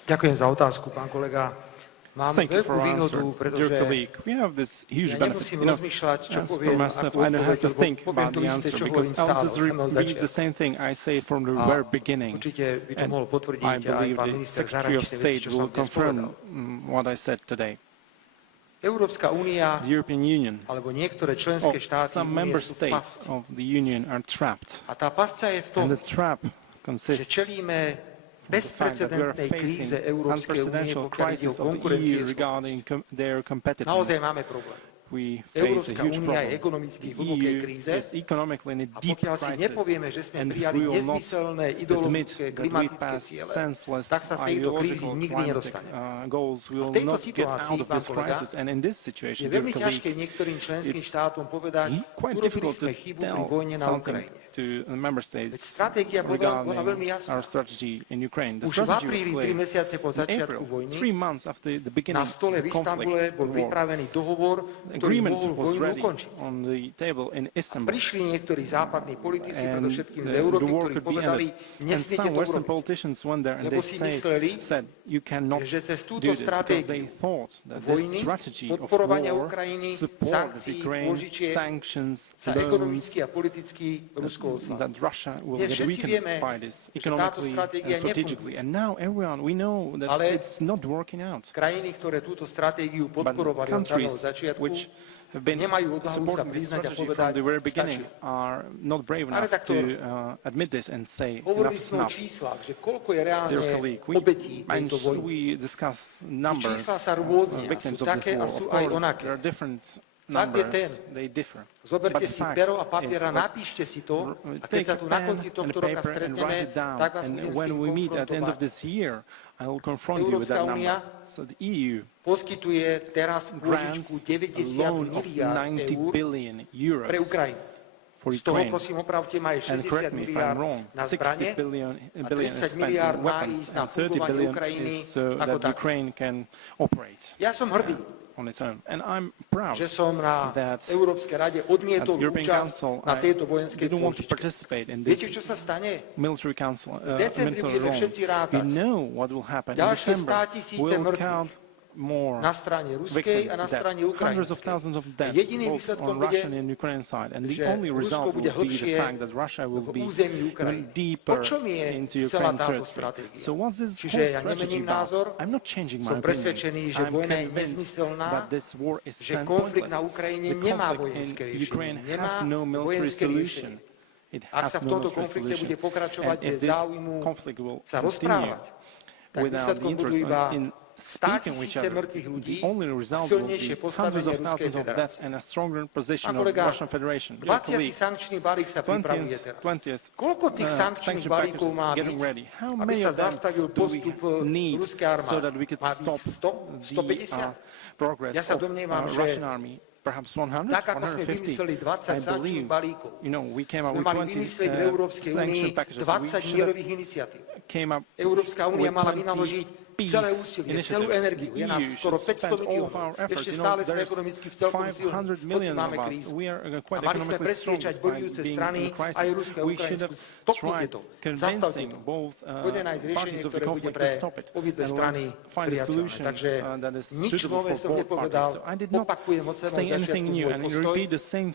Ďakujem za otázku, pán kolega. Máme veľkú výhodu, pretože ja nemusím rozmýšľať, čo poviem, ako odpoveď, poviem to isté, čo hovorím stále od samého začiatku. Určite by to mohol potvrdiť aj pán minister zahraničnej veci, čo som dnes povedal. Európska únia alebo niektoré členské štáty únie sú v pasci. A tá pasca je v tom, že čelíme bezprecedentnej kríze Európskej únie, pokiaľ ide o konkurencieschopnosť. Naozaj máme problém. Európska únia je ekonomicky v hlbokej kríze a pokiaľ si nepovieme, že sme prijali nezmyselné ideologické klimatické ciele, tak sa z tejto krízy nikdy nedostaneme. A v tejto situácii, pán kolega, je veľmi ťažké niektorým členským štátom povedať, urobili sme chybu pri vojne na Ukrajine. Veď stratégia bola veľmi jasná. Už v apríli, 3 mesiace po začiatku vojny, na stole v Istanbule bol vypravený dohovor, ktorý mohol vojnu ukončiť. A prišli niektorí západní politici, predovšetkým z Európy, ktorí povedali, nesmiete to urobiť, lebo si mysleli, že cez túto stratégiu vojny, podporovania Ukrajiny, sankcií, pôžičiek sa ekonomicky a politicky Rusko oslabí. Dnes všetci vieme, že táto stratégia nefunguje. Ale krajiny, ktoré túto stratégiu podporovali od samého začiatku, nemajú odvahu sa priznať a povedať, stačí. Pán redaktor, hovorili sme o číslach, že koľko je reálne obetí tejto vojny. Čísla sa rôznia, sú také a sú aj onaké. Fakt je ten, zoberte si pero a papier a napíšte si to a keď sa tu na konci tohto roka stretneme, tak vás budem s tým konfrontovať. Európska únia poskytuje teraz pôžičku 90 miliárd eur pre Ukrajinu. Z toho, prosím, opravte ma, je 60 miliárd na zbrane a 30 miliárd má ísť na fungovanie Ukrajiny ako také. Ja som hrdý, že som na Európskej rade odmietol účasť na tejto vojenskej pôžičke. Viete, čo sa stane? V decembri budeme všetci rátať ďalšie 100 000 mŕtvych na strane ruskej a na strane ukrajinskej. Jediným výsledkom bude, že Rusko bude hlbšie v území Ukrajiny. O čom je celá táto stratégia? Čiže ja nemením názor, som presvedčený, že vojna je nezmyselná, že konflikt na Ukrajine nemá vojenské riešenie. Nemá vojenské riešenie. Ak sa v tomto konflikte bude pokračovať bez záujmu sa rozprávať, tak výsledkom budú iba 100 000 mŕtvych ľudí a silnejšie postavenie Ruskej federácie. Pán kolega, 20. sankčný balík sa pripravuje teraz. Koľko tých sankčných balíkov má byť, aby sa zastavil postup ruskej armády? Má byť 100? 150? Ja sa domnievam, že tak, ako sme vymysleli 20 sankčných balíkov, sme mali vymyslieť v Európskej únii 20 mierových iniciatív. Európska únia mala vynaložiť celé úsilie, celú energiu. Je nás skoro 500 miliónov. Ešte stále sme ekonomicky v celkom silní, hoci máme krízu. A mali sme presviečať bojujúce strany, aj Rusko a Ukrajinsku. Stopnite to, zastavte to. Poďme nájsť riešenie, ktoré bude pre obidve strany priateľné. Takže nič nové som nepovedal. Opakujem od samého začiatku môj postoj,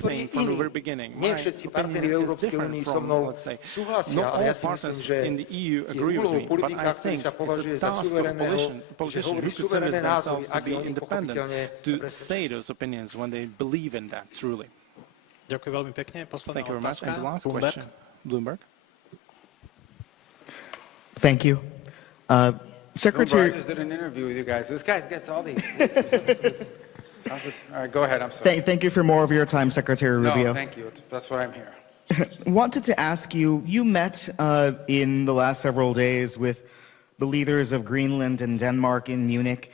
ktorý je iný. Nie všetci partneri v Európskej únii so mnou súhlasia, ale ja si myslím, že je úlohou politika, ktorý sa považuje za suverénneho, že hovorí suverénne názory, ak je oni pochopiteľne presvedčení. Ďakujem veľmi pekne. Posledná otázka. Thank you. Secretary... I just did an interview with you guys. This guy gets all the exclusives. All right, go ahead. I'm sorry. Thank you for more of your time, Secretary Rubio. No, thank you. That's why I'm here. Wanted to ask you, you met in the last several days with the leaders of Greenland and Denmark in Munich.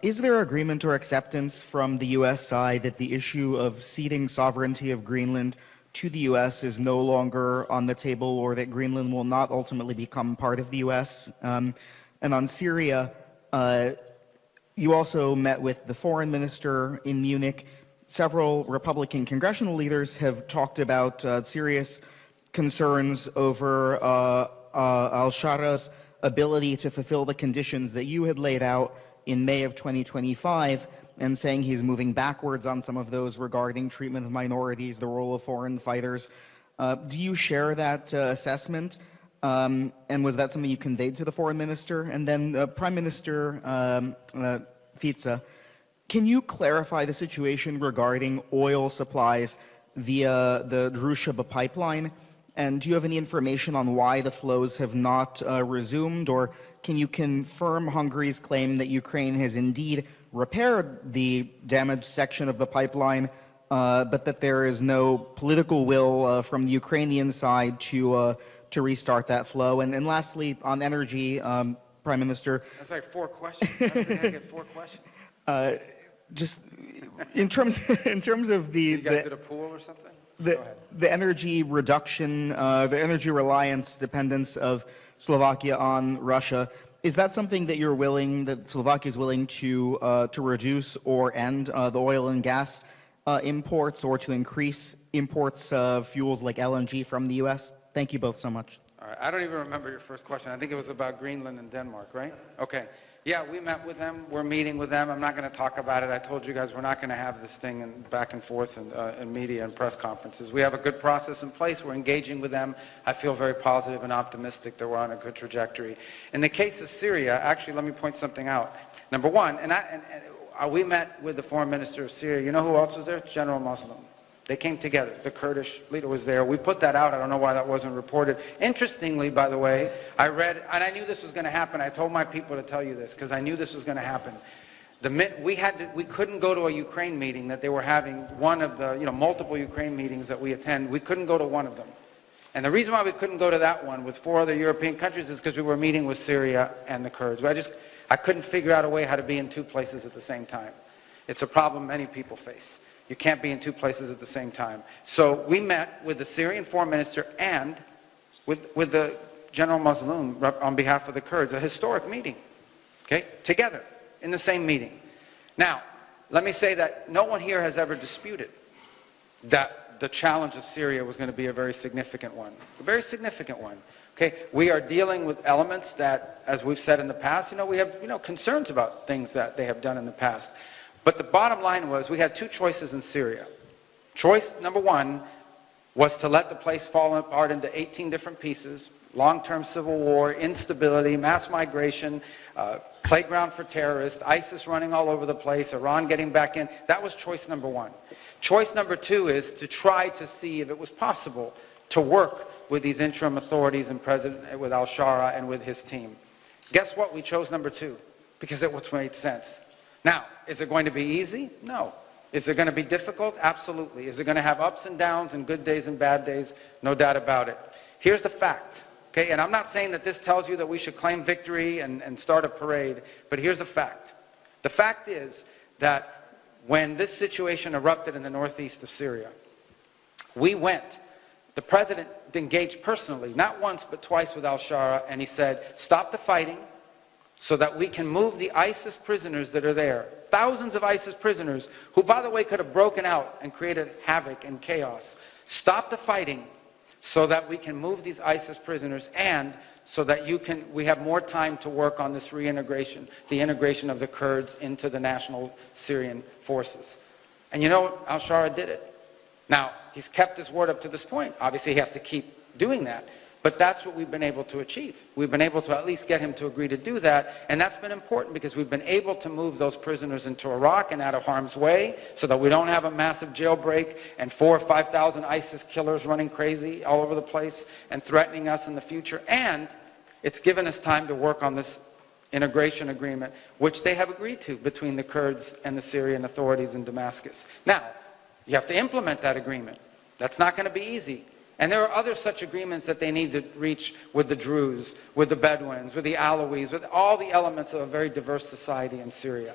Is there agreement or acceptance from the U.S. side that the issue of ceding sovereignty of Greenland to the U.S. is no longer on the table, or that Greenland will not ultimately become part of the U.S.? And on Syria, you also met with the foreign minister in Munich. Several Republican congressional leaders have talked about serious concerns over al-Shara's ability to fulfill the conditions that you had laid out in May of 2025 and saying he's moving backwards on some of those regarding treatment of minorities, the role of foreign fighters. Do you share that assessment? And was that something you conveyed to the foreign minister? And then Prime Minister Fico, can you clarify the situation regarding oil supplies via the Druzhba pipeline? And do you have any information on why the flows have not resumed? Or can you confirm Hungary's claim that Ukraine has indeed repaired the damaged section of the pipeline, but that there is no political will from the Ukrainian side to restart that flow? And lastly, on energy, Prime Minister. That's like 4 questions. How does the guy get 4 questions? Just in terms of the. You guys did a pool or something? The energy reduction, the energy reliance dependence of Slovakia on Russia, is that something that you're willing, that Slovakia is willing to reduce or end the oil and gas imports, or to increase imports of fuels like LNG from the U.S.? Thank you both so much. All right. I don't even remember your first question. I think it was about Greenland and Denmark, right? Okay. Yeah, we met with them. We're meeting with them. I'm not going to talk about it. I told you guys we're not going to have this thing back and forth in media and press conferences. We have a good process in place. We're engaging with them. I feel very positive and optimistic that we're on a good trajectory. In the case of Syria, actually, let me point something out. Number one, we met with the foreign minister of Syria. You know who else was there? General Muslim. They came together. The Kurdish leader was there. We put that out. I don't know why that wasn't reported. Interestingly, by the way, I read, and I knew this was going to happen. I told my people to tell you this because I knew this was going to happen. We couldn't go to a Ukraine meeting that they were having, one of the multiple Ukraine meetings that we attend. We couldn't go to one of them. And the reason why we couldn't go to that one with 4 other European countries is because we were meeting with Syria and the Kurds. I couldn't figure out a way how to be in 2 places at the same time. It's a problem many people face. You can't be in 2 places at the same time. So we met with the Syrian foreign minister and with the General Muslim on behalf of the Kurds, a historic meeting, okay, together in the same meeting. Now, let me say that no one here has ever disputed that the challenge of Syria was going to be a very significant one, okay? We are dealing with elements that, as we've said in the past, we have concerns about things that they have done in the past. But the bottom line was we had 2 choices in Syria. Choice number 1 was to let the place fall apart into 18 different pieces, long-term civil war, instability, mass migration, playground for terrorists, ISIS running all over the place, Iran getting back in. That was choice number 1. Choice number 2 is to try to see if it was possible to work with these interim authorities and with al-Shara and with his team. Guess what? We chose number 2 because it was made sense. Now, is it going to be easy? No. Is it going to be difficult? Absolutely. Is it going to have ups and downs and good days and bad days? No doubt about it. Here's the fact, okay? And I'm not saying that this tells you that we should claim victory and start a parade, but here's the fact. The fact is that when this situation erupted in the northeast of Syria, the president engaged personally, not once but twice with al-Shara, and he said, stop the fighting, so that we can move the ISIS prisoners that are there. Thousands of ISIS prisoners who, by the way, could have broken out and created havoc and chaos. Stop the fighting so that we can move these ISIS prisoners and so that we have more time to work on this reintegration, the integration of the Kurds into the national Syrian forces. And al-Shara did it. Now, he's kept his word up to this point. Obviously, he has to keep doing that. But that's what we've been able to achieve. We've been able to at least get him to agree to do that, and that's been important because we've been able to move those prisoners into Iraq and out of harm's way so that we don't have a massive jailbreak and 4,000 or 5,000 ISIS killers running crazy all over the place and threatening us in the future. And it's given us time to work on this integration agreement, which they have agreed to between the Kurds and the Syrian authorities in Damascus. Now, you have to implement that agreement. That's not going to be easy. And there are other such agreements that they need to reach with the Druze, with the Bedouins, with the Alawis, with all the elements of a very diverse society in Syria.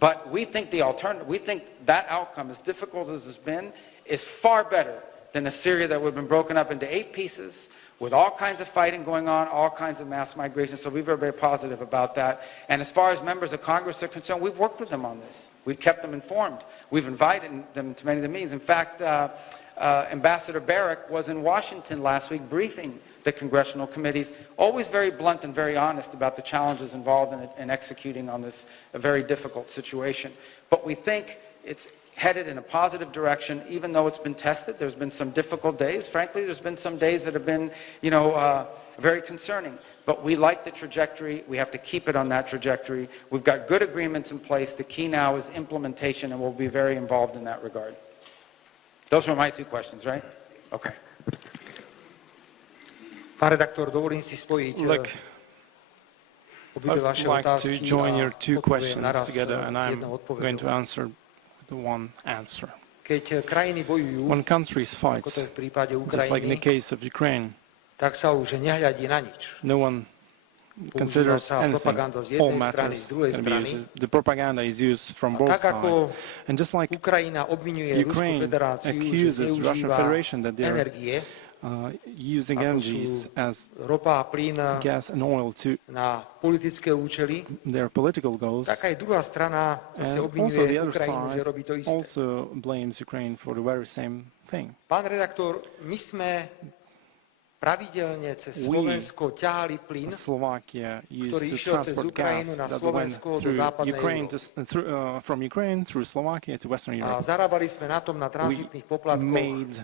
But we think that outcome, as difficult as it's been, is far better than a Syria that would have been broken up into 8 pieces, with all kinds of fighting going on, all kinds of mass migration. So we're very, very positive about that. And as far as members of Congress are concerned, we've worked with them on this. We've kept them informed. We've invited them to many of the meetings. In fact, Ambassador Barrack was in Washington last week briefing the congressional committees, always very blunt and very honest about the challenges involved in executing on this very difficult situation. But we think it's headed in a positive direction, even though it's been tested. There's been some difficult days. Frankly, there's been some days that have been, very concerning. But we like the trajectory. We have to keep it on that trajectory. We've got good agreements in place. The key now is implementation, and we'll be very involved in that regard. Those were my two questions, right? Okay. Pán redaktor, dovolím si spojiť obidve vaše otázky to join your two odpoviem questions naraz together, and I'm jednou going to odpoveďou. answer the one answer. Keď krajiny bojujú, When countries fight, ako to je v prípade just like in the Ukrajiny, case of Ukraine, tak sa už nehľadí na nič. no one Používa considers sa anything. propaganda z All jednej strany, matters z druhej can be strany. used. The propaganda is used from both Tak ako sides. And just like Ukrajina obviňuje Ruskú Ukraine federáciu, že accuses Russian zneužíva Federation that they are energie, using ako energies sú as ropa a plyn gas and oil to na politické účely, their political goals. tak aj druhá strana zase And also obviňuje the other Ukrajinu, že side robí to isté. also blames Ukraine for the very same thing. Pán redaktor, my sme pravidelne cez Slovensko ťahali plyn, Slovakia ktorý used to išiel cez transport Ukrajinu gas na that went Slovensko do through západnej Ukraine Európy. from Ukraine through Slovakia to Western A Europe. zarábali sme na tom na tranzitných poplatkoch Made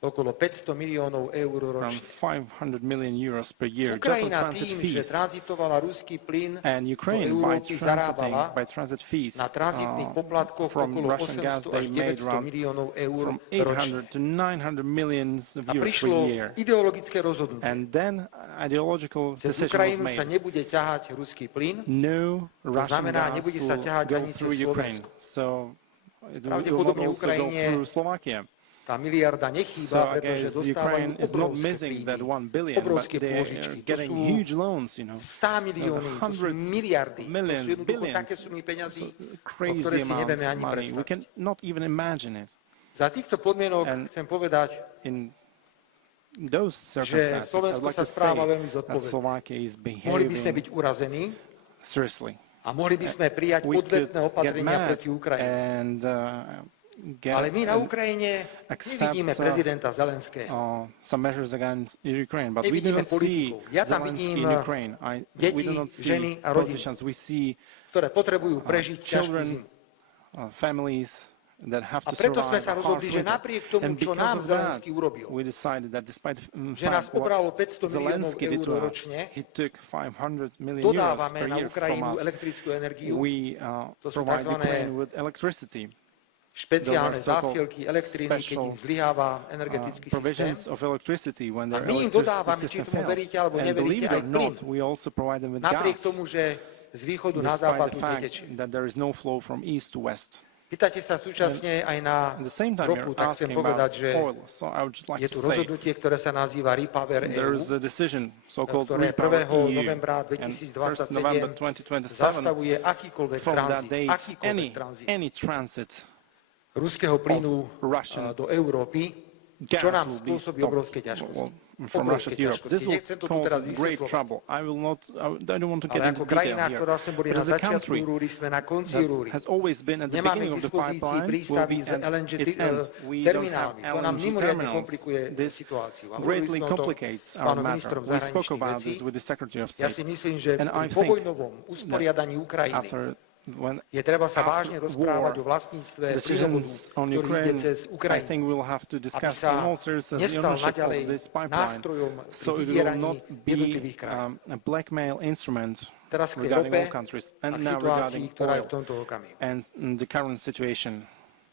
okolo 500 miliónov eur around ročne. 500 million euros per year just on Ukrajina transit tým, že fees. tranzitovala ruský plyn And do Ukraine, by Európy, transiting, zarábala by transit fees na tranzitných poplatkoch from okolo Russian gas, 800 až they made 900 around miliónov eur from ročne. 800 to 900 millions of A euros prišlo per year. ideologické rozhodnutie. And then ideological Cez decision was Ukrajinu sa made. nebude ťahať ruský plyn, No Russian znamená, gas nebude sa will ťahať go ani through cez Ukraine. Slovensko. So it will Pravdepodobne not also go Ukrajine through Slovakia. tá miliarda So nechýba, I pretože guess dostávajú Ukraine is not obrovské missing that príjmy, 1 billion, but obrovské they pôžičky. are To getting sú huge loans, 100 milióny, to sú hundreds, miliardy. To millions, sú jednoducho billions. také sumy peňazí, So o crazy ktoré si amounts nevieme of ani money. We predstaviť. cannot even imagine it. Za týchto podmienok And chcem povedať, In those že circumstances, I'd Slovensko like sa to say správa veľmi that zodpovedne. Slovakia is Mohli by sme byť behaving urazení seriously. a mohli by sme prijať We could odvetné get opatrenia mad proti Ukrajine. and Ale my na Ukrajine accept nevidíme prezidenta Zelenského. some measures against Ukraine, but we do Nevidíme not see politikov. Ja tam Zelensky vidím in Ukraine. We deti, do not see ženy a rodiny, politicians. We see ktoré potrebujú prežiť ťažkú children, zimu. Families that have A to preto sme survive sa a harsh rozhodli, že winter. napriek tomu, And čo because nám of that, Zelenský urobil, we decided that despite že nás what obralo 500 miliónov Zelensky did eur to us, ročne, he took 500 million euros dodávame per na year from Ukrajinu us. elektrickú energiu, We To sú provide takzvané Ukraine with electricity. špeciálne Those are so-called zásielky elektriny, keď im zlyháva energetický systém. Provisions of electricity when their my im electricity dodávame, či system tomu fails. veríte alebo And neveríte, believe it aj or plyn. not, we also provide them with Napriek gas, tomu, že z východu na despite západ the tu fact netečie. that there is no flow from east to west. Pýtate sa súčasne aj na At the same time, ropu, you're tak chcem asking povedať, about že oil. So I would just like je to tu say rozhodnutie, ktoré sa nazýva Repower there EU, is a decision, so-called ktoré Repower 1. EU, novembra and 1st November 2027 2027, zastavuje akýkoľvek from that tranzit, date, akýkoľvek tranzit any transit ruského plynu Russian do Európy, gas čo nám will be spôsobí stopped obrovské ťažkosti. from Russia to Europe. This will Nechcem to tu cause teraz great vysvetľovať. trouble. I don't want to get Ale into ako krajina, detail ktorá here. sme boli But na as a začiatku country rúry, sme na konci that rúry. has always been at the Nemáme beginning k of the dispozícii pipeline, will prístavy be s at LNG its end. We don't have terminálmi. To nám LNG mimoriadne terminals. komplikuje This situáciu. A hovorili greatly sme o tom complicates s our pánom matter. ministrom We spoke zahraničných about vecí. this with the Secretary of Ja si State. myslím, že And I pri think povojnovom usporiadaní Ukrajiny After when je treba sa vážne after rozprávať war, o vlastníctve plynovodu, decisions on ktorý ide Ukraine, cez I Ukrajinu, think we'll have to aby discuss sa in all seriousness the nestal ownership naďalej of this pipeline, nástrojom so pri it will vydieraní not be jednotlivých krajín. a blackmail instrument Teraz k tej regarding rope all countries. a And k now situácii, regarding ktorá je oil v tomto okamihu. and the current situation.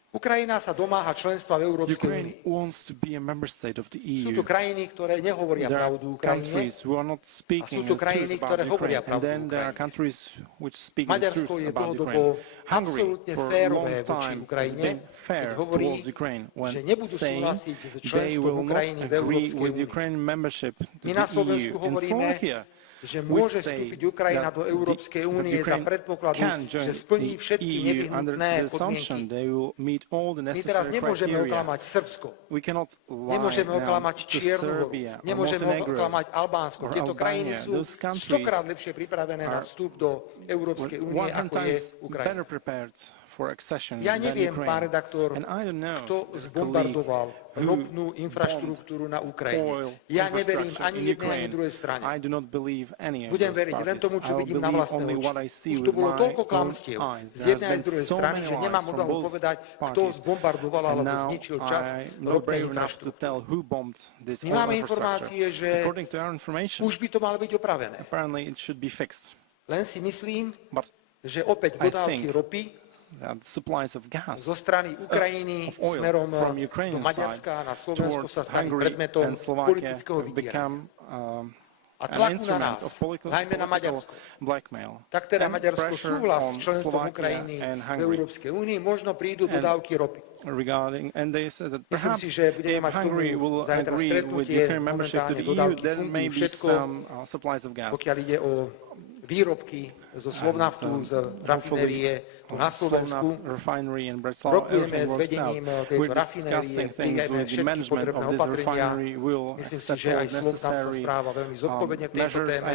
Ukrajina sa domáha členstva v Európskej Ukraine únii. wants to be a member state of the Sú EU. tu krajiny, ktoré nehovoria There are pravdu Ukrajine. countries who are not speaking tu the truth krajiny, about ktoré hovoria Ukraine, and pravdu then there are Ukrajine. countries which speak the Maďarsko truth je about dlhodobo Ukraine. Hungary, absolútne for a férové long voči time, has Ukrajine, been fair keď hovorí, towards Ukraine when že nebudú saying súhlasiť s they členstvom will not Ukrajiny v agree Európskej with únii. Ukraine membership to My na the Slovensku EU. In hovoríme, Slovakia, že we môže say vstúpiť Ukrajina that do Európskej únie za Ukraine predpokladu, can join že splní the všetky EU under nevyhnutné the assumption podmienky. they will meet all the My teraz necessary nemôžeme criteria. oklamať Srbsko, We cannot lie nemôžeme now oklamať to Čiernu Horu, Serbia or nemôžeme Montenegro oklamať Albánsko. or Tieto krajiny Albania. sú Those countries stokrát lepšie pripravené na are vstup do Európskej únie, 100 ako je times Ukrajina. better prepared for accession Ja than neviem, pán Ukraine. redaktor, And I don't know, kto colleague, zbombardoval ropnú infraštruktúru na Ukrajine. Ja neverím ani jednej, ani druhej strane. Budem veriť len tomu, čo vidím na vlastné oči. Už to bolo toľko klamstiev z jednej aj z druhej strany, že nemám odvahu povedať, kto zbombardoval alebo zničil časť ropnej infraštruktúry. My máme informácie, že už by to malo byť opravené. Len si myslím, že opäť dodávky ropy zo strany Ukrajiny smerom do Maďarska na Slovensko sa stali predmetom politického vydierania a tlaku na nás, najmä na Maďarsko. Tak teda Maďarsko súhlas s členstvom Ukrajiny v Európskej únii, možno prídu dodávky ropy. Myslím si, že budeme mať zajtra stretnutie, momentálne dodávky fungujú všetko, pokiaľ ide o výrobky zo Slovnaftu, z rafinérie na Slovensku. Rokujeme s vedením tejto rafinérie, prijeme všetky potrebné opatrenia. Myslím si, že aj Slovnaft sa správa veľmi zodpovedne v tejto téme,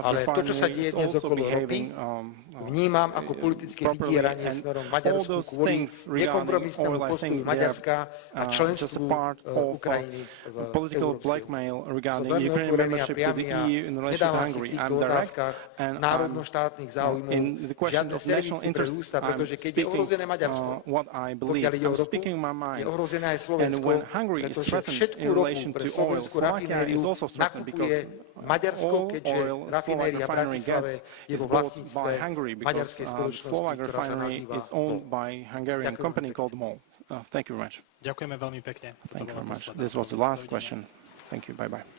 ale to, čo sa deje dnes okolo ropy, vnímam ako politické vydieranie smerom Maďarsku kvôli nekompromisnému postoju Maďarska a členstvu Ukrajiny v Európskej únii. Som veľmi otvorený a priamy a nedávam si v týchto otázkach národno-štátnych záujmov žiadne servítky pre ústa, pretože keď je ohrozené Maďarsko, pokiaľ ide o ropu, je ohrozené aj Slovensko, pretože všetkú ropu pre slovenskú rafinériu nakupuje Maďarsko, keďže rafinéria v Bratislave je vo vlastníctve maďarskej spoločnosti, ktorá sa nazýva MOL. Ďakujeme veľmi pekne. Thank you very much. This was the last question. Thank you. Bye-bye.